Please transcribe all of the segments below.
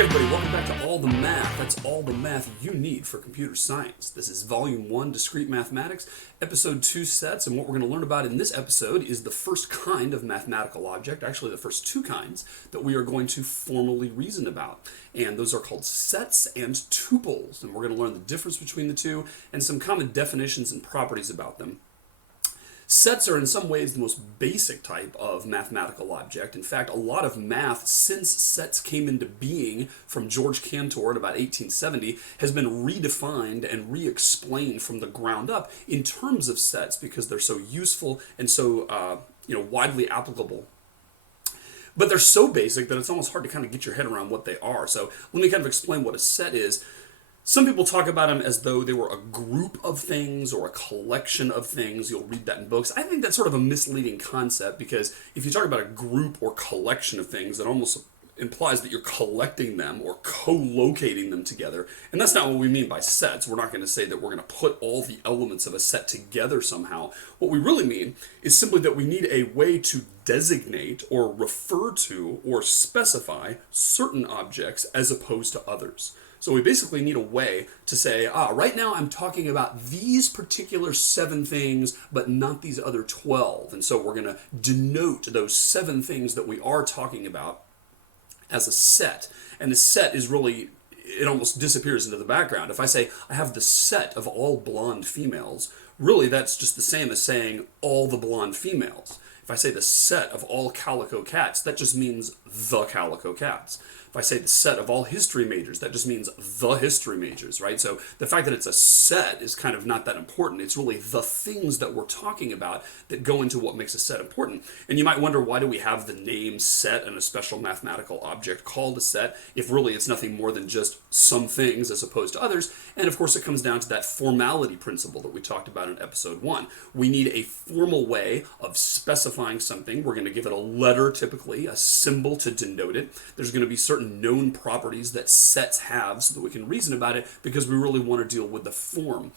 Hey everybody, welcome back to All the Math. That's all the math you need for computer science. This is Volume 1, Discrete Mathematics, Episode 2 Sets, and what we're going to learn about in this episode is the first kind of mathematical object, actually the first two kinds, that we are going to formally reason about. And those are called sets and tuples, and we're going to learn the difference between the two and some common definitions and properties about them. Sets are in some ways the most basic type of mathematical object. In fact, a lot of math since sets came into being from George Cantor in about 1870 has been redefined and re-explained from the ground up in terms of sets because they're so useful and so widely applicable. But they're so basic that it's almost hard to kind of get your head around what they are. So let me kind of explain what a set is. Some people talk about them as though they were a group of things or a collection of things. You'll read that in books. I think that's sort of a misleading concept because if you talk about a group or collection of things, that almost implies that you're collecting them or co-locating them together. And that's not what we mean by sets. We're not going to say that we're going to put all the elements of a set together somehow. What we really mean is simply that we need a way to designate or refer to or specify certain objects as opposed to others. So we basically need a way to say, right now I'm talking about these particular 7 things, but not these other 12. And so we're going to denote those 7 things that we are talking about as a set. And the set is really, it almost disappears into the background. If I say I have the set of all blonde females, really that's just the same as saying all the blonde females. If I say the set of all calico cats, that just means the calico cats. If I say the set of all history majors, that just means the history majors, right? So the fact that it's a set is kind of not that important. It's really the things that we're talking about that go into what makes a set important. And you might wonder, why do we have the name set and a special mathematical object called a set if really it's nothing more than just some things as opposed to others? And of course it comes down to that formality principle that we talked about in episode 1. We need a formal way of specifying something. We're going to give it a letter, typically, a symbol to denote it. There's going to be certain known properties that sets have so that we can reason about it because we really want to deal with the form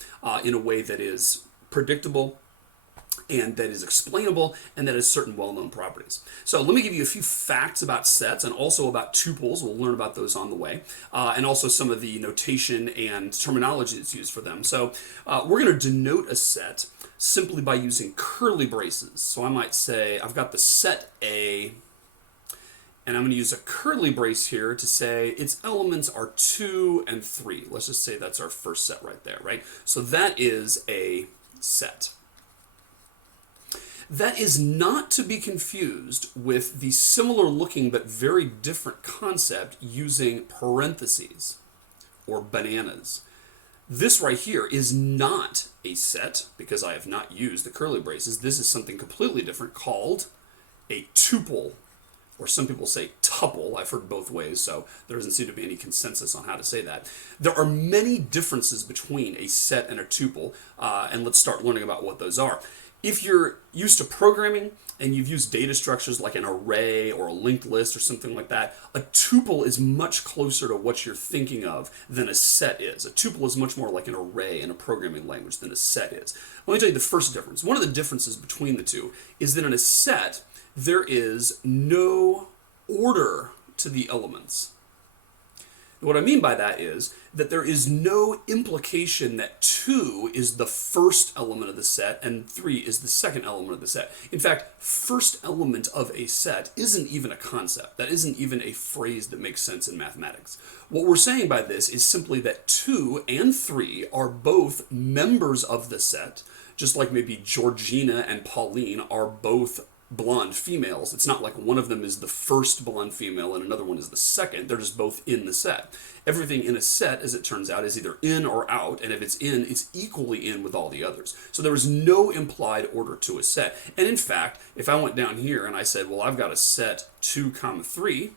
in a way that is predictable and that is explainable and that has certain well-known properties. So let me give you a few facts about sets and also about tuples. We'll learn about those on the way, and also some of the notation and terminology that's used for them. So we're going to denote a set simply by using curly braces. So I might say I've got the set A, and I'm going to use a curly brace here to say its elements are 2 and 3. Let's just say that's our first set right there, right? So that is a set. That is not to be confused with the similar looking but very different concept using parentheses or bananas. This right here is not a set because I have not used the curly braces. This is something completely different called a tuple, or some people say tuple. I've heard both ways, so there doesn't seem to be any consensus on how to say that. There are many differences between a set and a tuple, and let's start learning about what those are. If you're used to programming and you've used data structures like an array or a linked list or something like that, a tuple is much closer to what you're thinking of than a set is. A tuple is much more like an array in a programming language than a set is. Let me tell you the first difference. One of the differences between the two is that in a set, there is no order to the elements. What I mean by that is that there is no implication that 2 is the first element of the set and 3 is the second element of the set. In fact, first element of a set isn't even a concept. That isn't even a phrase that makes sense in mathematics. What we're saying by this is simply that 2 and 3 are both members of the set, just like maybe Georgina and Pauline are both blonde females. It's not like one of them is the first blonde female and another one is the second. They're just both in the set. Everything in a set, as it turns out, is either in or out, and if it's in, it's equally in with all the others. So there is no implied order to a set. And in fact, if I went down here and I said, well, I've got a set 2, 3,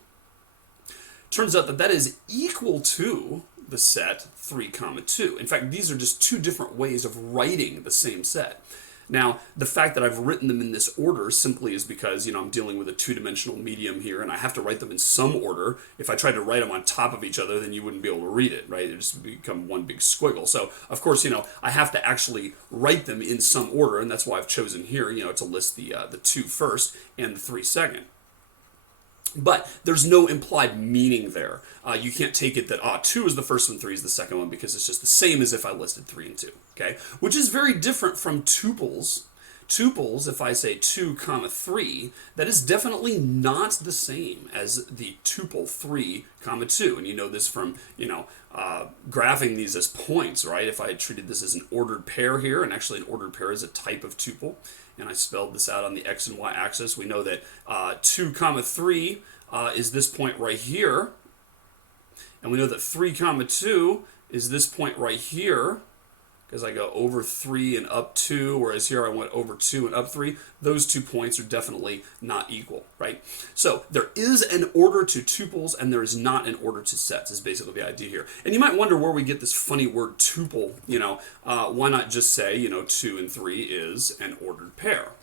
turns out that that is equal to the set 3, 2. In fact, these are just two different ways of writing the same set. Now, the fact that I've written them in this order simply is because, I'm dealing with a two-dimensional medium here, and I have to write them in some order. If I tried to write them on top of each other, then you wouldn't be able to read it, right? It'd just become one big squiggle. So, of course, I have to actually write them in some order, and that's why I've chosen here, to list the 2 first and the 3 second. But there's no implied meaning there. You can't take it that 2 is the first one, 3 is the second one, because it's just the same as if I listed 3 and 2. Okay, which is very different from tuples. Tuples, if I say 2 comma 3, that is definitely not the same as the tuple 3 comma 2. And you know this from graphing these as points, right? If I had treated this as an ordered pair here, and actually an ordered pair is a type of tuple, and I spelled this out on the x and y axis, we know that 2 comma 3 is this point right here, and we know that 3 comma 2 is this point right here, because I go over 3 and up 2, whereas here I went over 2 and up 3. Those 2 points are definitely not equal, right? So there is an order to tuples, and there is not an order to sets, is basically the idea here. And you might wonder where we get this funny word tuple. Why not just say, 2 and 3 is an ordered pair?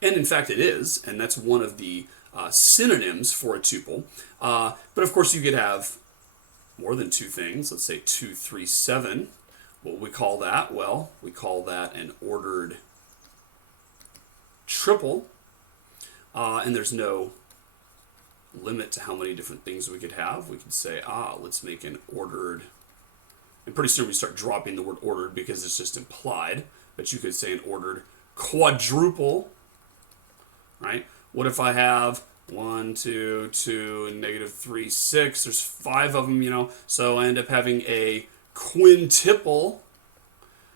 And in fact it is, and that's one of the synonyms for a tuple. But of course you could have more than 2 things. Let's say 2, 3, 7. What would we call that? Well, we call that an ordered triple. And there's no limit to how many different things we could have. We could say, let's make an ordered, and pretty soon we start dropping the word ordered because it's just implied, but you could say an ordered quadruple, right? What if I have 1, 2, 2, and negative 3, 6. There's 5 of them, so I end up having a quintuple.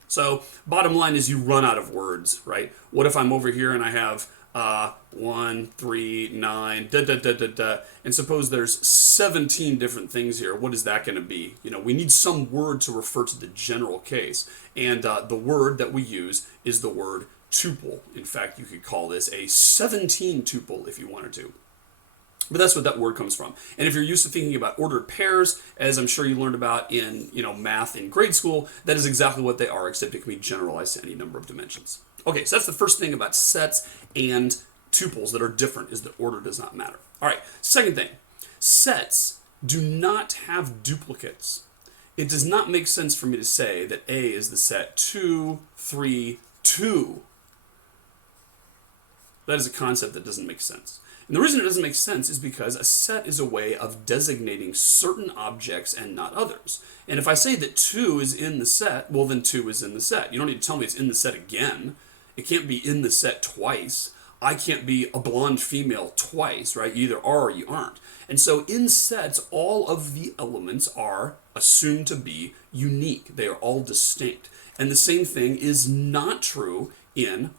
So bottom line is you run out of words, right? What if I'm over here and I have 1, 3, 9, da da da da da, and suppose there's 17 different things here. What is that going to be? We need some word to refer to the general case, and the word that we use is the word tuple. In fact, you could call this a 17 tuple if you wanted to. But that's what that word comes from. And if you're used to thinking about ordered pairs, as I'm sure you learned about in math in grade school, that is exactly what they are, except it can be generalized to any number of dimensions. Okay, so that's the first thing about sets and tuples that are different, is that order does not matter. All right, second thing, sets do not have duplicates. It does not make sense for me to say that A is the set 2, 3, 2. That is a concept that doesn't make sense. And the reason it doesn't make sense is because a set is a way of designating certain objects and not others. And if I say that 2 is in the set, well then 2 is in the set. You don't need to tell me it's in the set again. It can't be in the set twice. I can't be a blonde female twice, right? You either are or you aren't. And so in sets, all of the elements are assumed to be unique. They are all distinct. And the same thing is not true in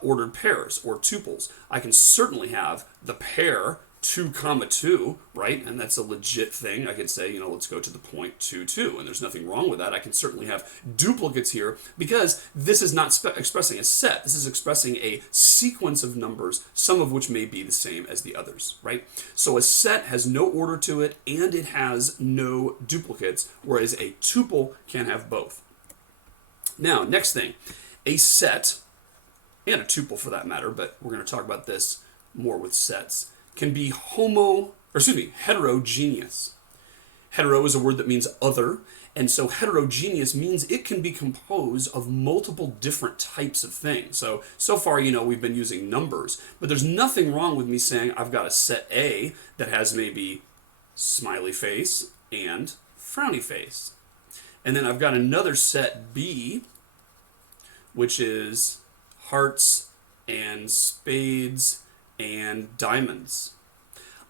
ordered pairs or tuples. I can certainly have the pair 2 comma 2, right? And that's a legit thing. I could say, let's go to the point 2, 2, and there's nothing wrong with that. I can certainly have duplicates here because this is not expressing a set. This is expressing a sequence of numbers, some of which may be the same as the others, right? So a set has no order to it and it has no duplicates, whereas a tuple can have both. Now, next thing, a set, and a tuple for that matter, but we're going to talk about this more with sets, can be heterogeneous. Hetero is a word that means other, and so heterogeneous means it can be composed of multiple different types of things. So far, we've been using numbers, but there's nothing wrong with me saying I've got a set A that has maybe smiley face and frowny face. And then I've got another set B, which is hearts and spades and diamonds.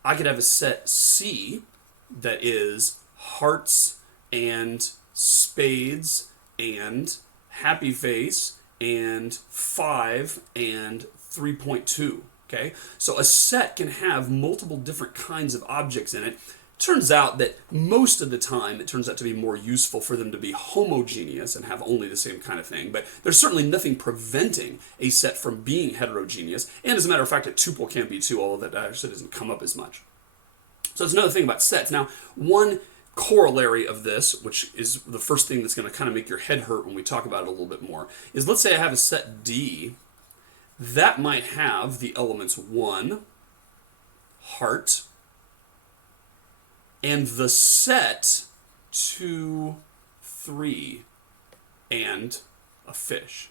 I could have a set C that is hearts and spades and happy face and 5 and 3.2. Okay, so a set can have multiple different kinds of objects in it. Turns out that most of the time it turns out to be more useful for them to be homogeneous and have only the same kind of thing, but there's certainly nothing preventing a set from being heterogeneous, and as a matter of fact a tuple can be too, although that actually doesn't come up as much. So that's another thing about sets. Now, one corollary of this, which is the first thing that's going to kind of make your head hurt when we talk about it a little bit more, is let's say I have a set D that might have the elements 1, heart, and the set 2, 3, and a fish.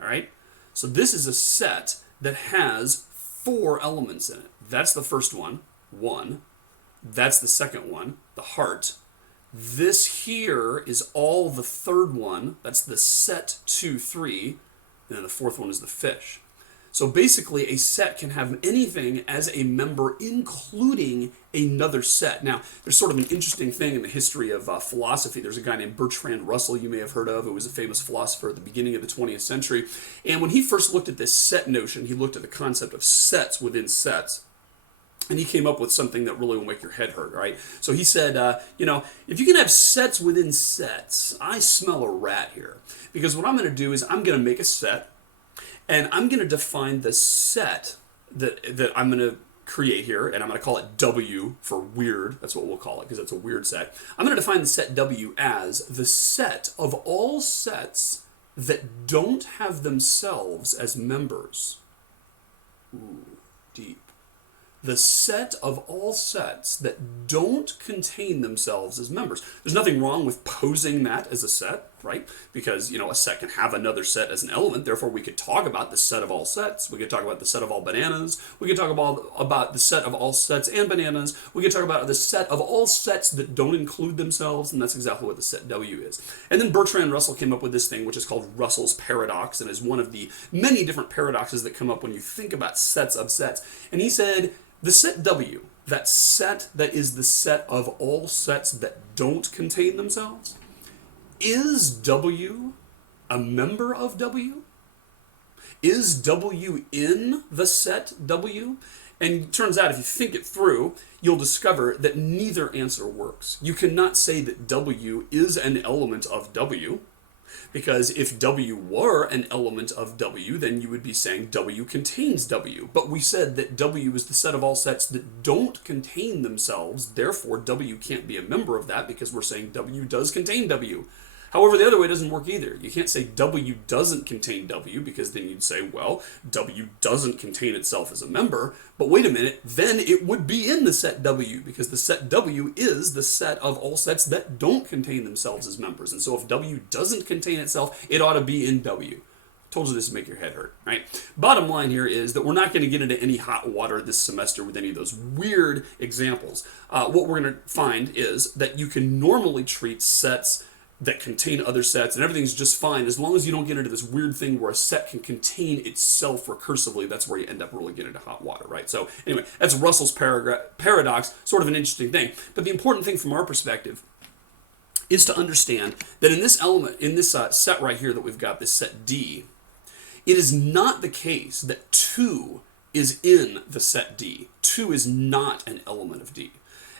All right? So this is a set that has 4 elements in it. That's the first one, 1. That's the second one, the heart. This here is all the third one. That's the set 2, 3. And then the fourth one is the fish. So basically, a set can have anything as a member, including another set. Now, there's sort of an interesting thing in the history of philosophy. There's a guy named Bertrand Russell you may have heard of, who was a famous philosopher at the beginning of the 20th century. And when he first looked at this set notion, he looked at the concept of sets within sets. And he came up with something that really will make your head hurt, right? So he said, if you can have sets within sets, I smell a rat here. Because what I'm going to do is I'm going to make a set, and I'm going to define the set that I'm going to create here, and I'm going to call it W for weird. That's what we'll call it, because it's a weird set. I'm going to define the set W as the set of all sets that don't have themselves as members. Ooh, deep. The set of all sets that don't contain themselves as members. There's nothing wrong with posing that as a set, right? Because, a set can have another set as an element. Therefore, we could talk about the set of all sets. We could talk about the set of all bananas. We could talk about the set of all sets and bananas. We could talk about the set of all sets that don't include themselves, and that's exactly what the set W is. And then Bertrand Russell came up with this thing, which is called Russell's paradox, and is one of the many different paradoxes that come up when you think about sets of sets. And he said, the set W, that set that is the set of all sets that don't contain themselves, is W a member of W? Is W in the set W? And it turns out, if you think it through, you'll discover that neither answer works. You cannot say that W is an element of W, because if W were an element of W, then you would be saying W contains W. But we said that W is the set of all sets that don't contain themselves, therefore W can't be a member of that, because we're saying W does contain W. However, the other way doesn't work either. You can't say W doesn't contain W, because then you'd say, well, W doesn't contain itself as a member, but wait a minute, then it would be in the set W, because the set W is the set of all sets that don't contain themselves as members. And so if W doesn't contain itself, it ought to be in W. Told you this would make your head hurt, right? Bottom line here is that we're not going to get into any hot water this semester with any of those weird examples. What we're going to find is that you can normally treat sets that contain other sets, and everything's just fine as long as you don't get into this weird thing where a set can contain itself recursively. That's where you end up really getting into hot water, right? So anyway, that's Russell's paradox, sort of an interesting thing. But the important thing from our perspective is to understand that in this element, in this set right here that we've got, this set D, it is not the case that 2 is in the set D. 2 is not an element of D.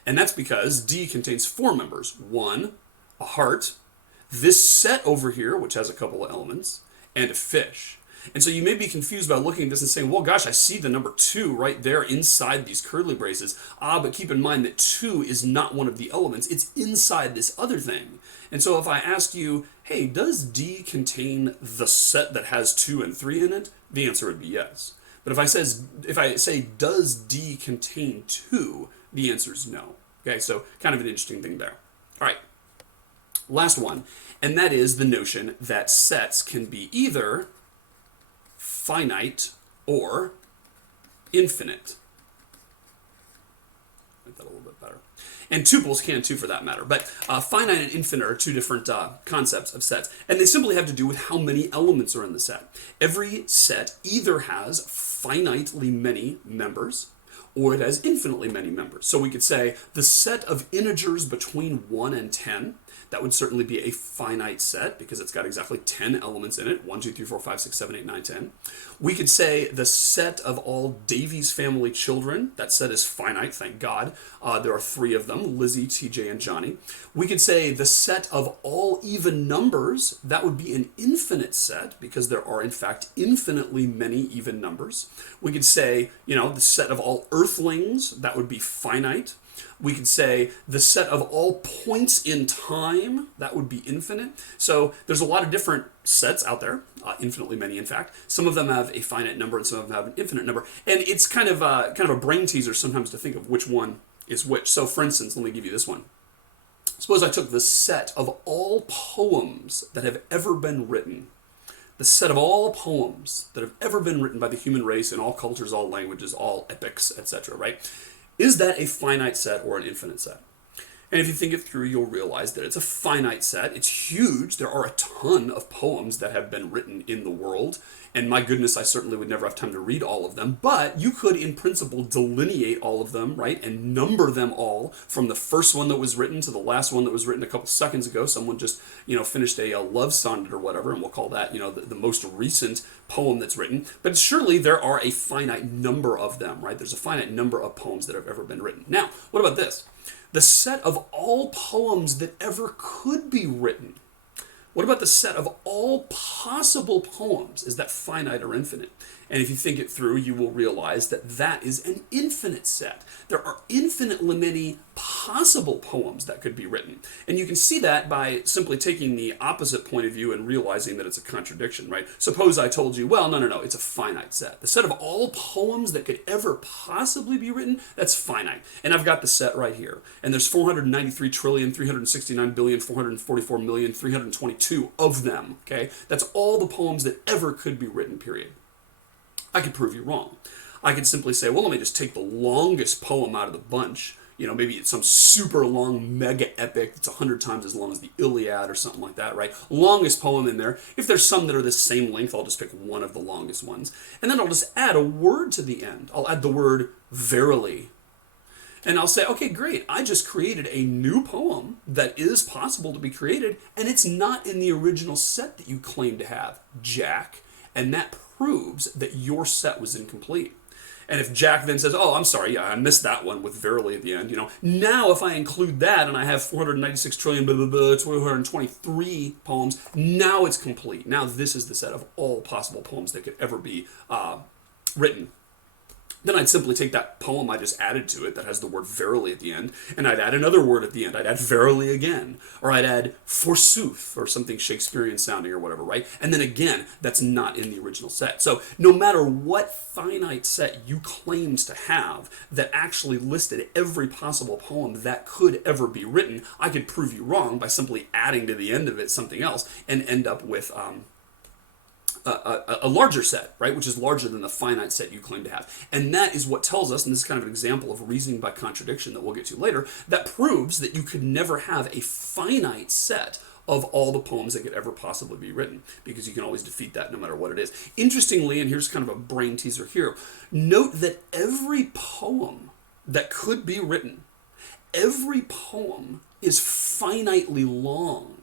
And that's because D contains 4 members. 1, a heart, this set over here, which has a couple of elements, and a fish. And so you may be confused by looking at this and saying, well, gosh, I see the number 2 right there inside these curly braces. But keep in mind that 2 is not one of the elements. It's inside this other thing. And so if I ask you, hey, does D contain the set that has 2 and 3 in it? The answer would be yes. But if I say, does D contain 2? The answer is no. Okay, so kind of an interesting thing there. All right. Last one, and that is the notion that sets can be either finite or infinite. Make that a little bit better. And tuples can too, for that matter. But finite and infinite are two different concepts of sets, and they simply have to do with how many elements are in the set. Every set either has finitely many members, or it has infinitely many members. So we could say the set of integers between 1 and 10, that would certainly be a finite set because it's got exactly 10 elements in it. 1, 2, 3, 4, 5, 6, 7, 8, 9, 10. We could say the set of all Davies family children. That set is finite, thank God. There are 3 of them, Lizzie, TJ, and Johnny. We could say the set of all even numbers. That would be an infinite set because there are, in fact, infinitely many even numbers. We could say, the set of all earthlings. That would be finite. We could say the set of all points in time, that would be infinite. So there's a lot of different sets out there, infinitely many in fact. Some of them have a finite number and some of them have an infinite number. And it's kind of a brain teaser sometimes to think of which one is which. So for instance, let me give you this one. Suppose I took the set of all poems that have ever been written. the set of all poems that have ever been written by the human race in all cultures, all languages, all epics, etc., right? Is that a finite set or an infinite set? And if you think it through, you'll realize that it's a finite set. It's huge. There are a ton of poems that have been written in the world. And my goodness, I certainly would never have time to read all of them. But you could, in principle, delineate all of them, right? And number them all from the first one that was written to the last one that was written a couple seconds ago. Someone just, finished a love sonnet or whatever, and we'll call that, the most recent poem that's written. But surely there are a finite number of them, right? There's a finite number of poems that have ever been written. Now, what about this? The set of all poems that ever could be written. What about the set of all possible poems? Is that finite or infinite? And if you think it through, you will realize that that is an infinite set. There are infinitely many possible poems that could be written. And you can see that by simply taking the opposite point of view and realizing that it's a contradiction, right? Suppose I told you, well, no, it's a finite set. The set of all poems that could ever possibly be written, that's finite. And I've got the set right here. And there's 493,369,444,322 of them, okay? That's all the poems that ever could be written, period. I could prove you wrong. I could simply say, well, let me just take the longest poem out of the bunch. Maybe it's some super long mega epic that's 100 times as long as the Iliad or something like that, right? Longest poem in there. If there's some that are the same length, I'll just pick one of the longest ones. And then I'll just add a word to the end. I'll add the word verily. And I'll say, okay, great. I just created a new poem that is possible to be created, and it's not in the original set that you claim to have, Jack. And that proves that your set was incomplete. And if Jack then says, oh, I'm sorry, I missed that one with verily at the end, now if I include that and I have 496 trillion, 223 poems, now it's complete. Now this is the set of all possible poems that could ever be written. Then I'd simply take that poem I just added to it that has the word verily at the end, and I'd add another word at the end. I'd add verily again, or I'd add forsooth, or something Shakespearean sounding or whatever, right? And then again, that's not in the original set. So no matter what finite set you claimed to have that actually listed every possible poem that could ever be written, I could prove you wrong by simply adding to the end of it something else and end up with a larger set, right, which is larger than the finite set you claim to have. And that is what tells us, and this is kind of an example of reasoning by contradiction that we'll get to later, that proves that you could never have a finite set of all the poems that could ever possibly be written, because you can always defeat that no matter what it is. Interestingly, and here's kind of a brain teaser here, note that every poem that could be written, every poem is finitely long.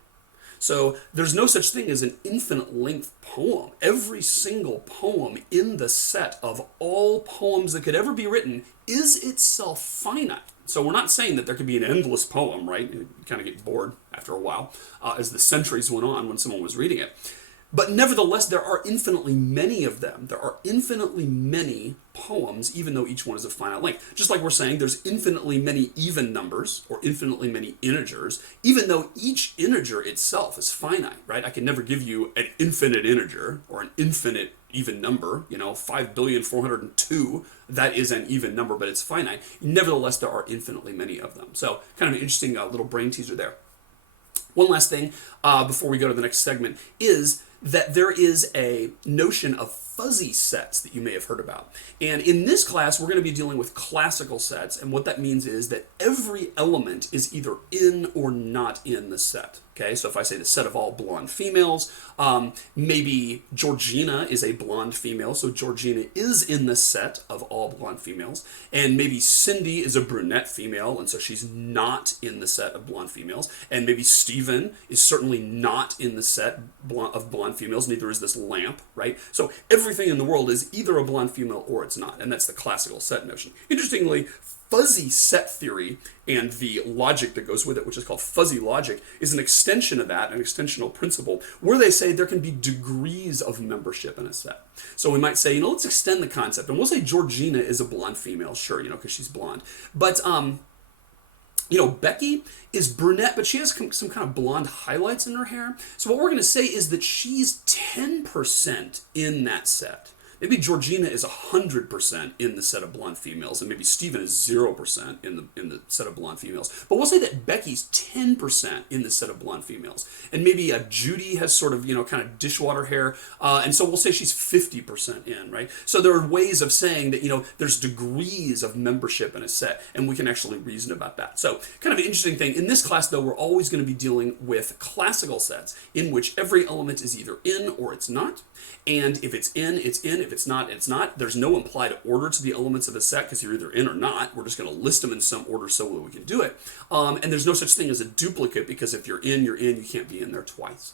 So there's no such thing as an infinite length poem. Every single poem in the set of all poems that could ever be written is itself finite. So we're not saying that there could be an endless poem, right? You kind of get bored after a while as the centuries went on when someone was reading it. But nevertheless, there are infinitely many of them. There are infinitely many poems, even though each one is of finite length. Just like we're saying, there's infinitely many even numbers, or infinitely many integers, even though each integer itself is finite, right? I can never give you an infinite integer, or an infinite even number, 5,402,000,000. That is an even number, but it's finite. Nevertheless, there are infinitely many of them. So, kind of an interesting little brain teaser there. One last thing before we go to the next segment is that there is a notion of fuzzy sets that you may have heard about. And in this class, we're going to be dealing with classical sets, and what that means is that every element is either in or not in the set. Okay, so if I say the set of all blonde females, maybe Georgina is a blonde female, so Georgina is in the set of all blonde females, and maybe Cindy is a brunette female, and so she's not in the set of blonde females, and maybe Stephen is certainly not in the set of blonde females, neither is this lamp, right? So everything in the world is either a blonde female or it's not, and that's the classical set notion. Interestingly, fuzzy set theory and the logic that goes with it, which is called fuzzy logic, is an extension of that, an extensional principle, where they say there can be degrees of membership in a set. So we might say, let's extend the concept, and we'll say Georgina is a blonde female, sure, because she's blonde. But, Becky is brunette, but she has some kind of blonde highlights in her hair. So what we're going to say is that she's 10% in that set. Maybe Georgina is 100% in the set of blonde females, and maybe Stephen is 0% in the set of blonde females. But we'll say that Becky's 10% in the set of blonde females, and maybe Judy has sort of kind of dishwater hair, and so we'll say she's 50% in, right? So there are ways of saying that there's degrees of membership in a set, and we can actually reason about that. So kind of an interesting thing. In this class, though, we're always going to be dealing with classical sets in which every element is either in or it's not. And if it's in, it's in. If it's not, it's not. There's no implied order to the elements of a set because you're either in or not. We're just going to list them in some order so that we can do it. And there's no such thing as a duplicate because if you're in, you can't be in there twice.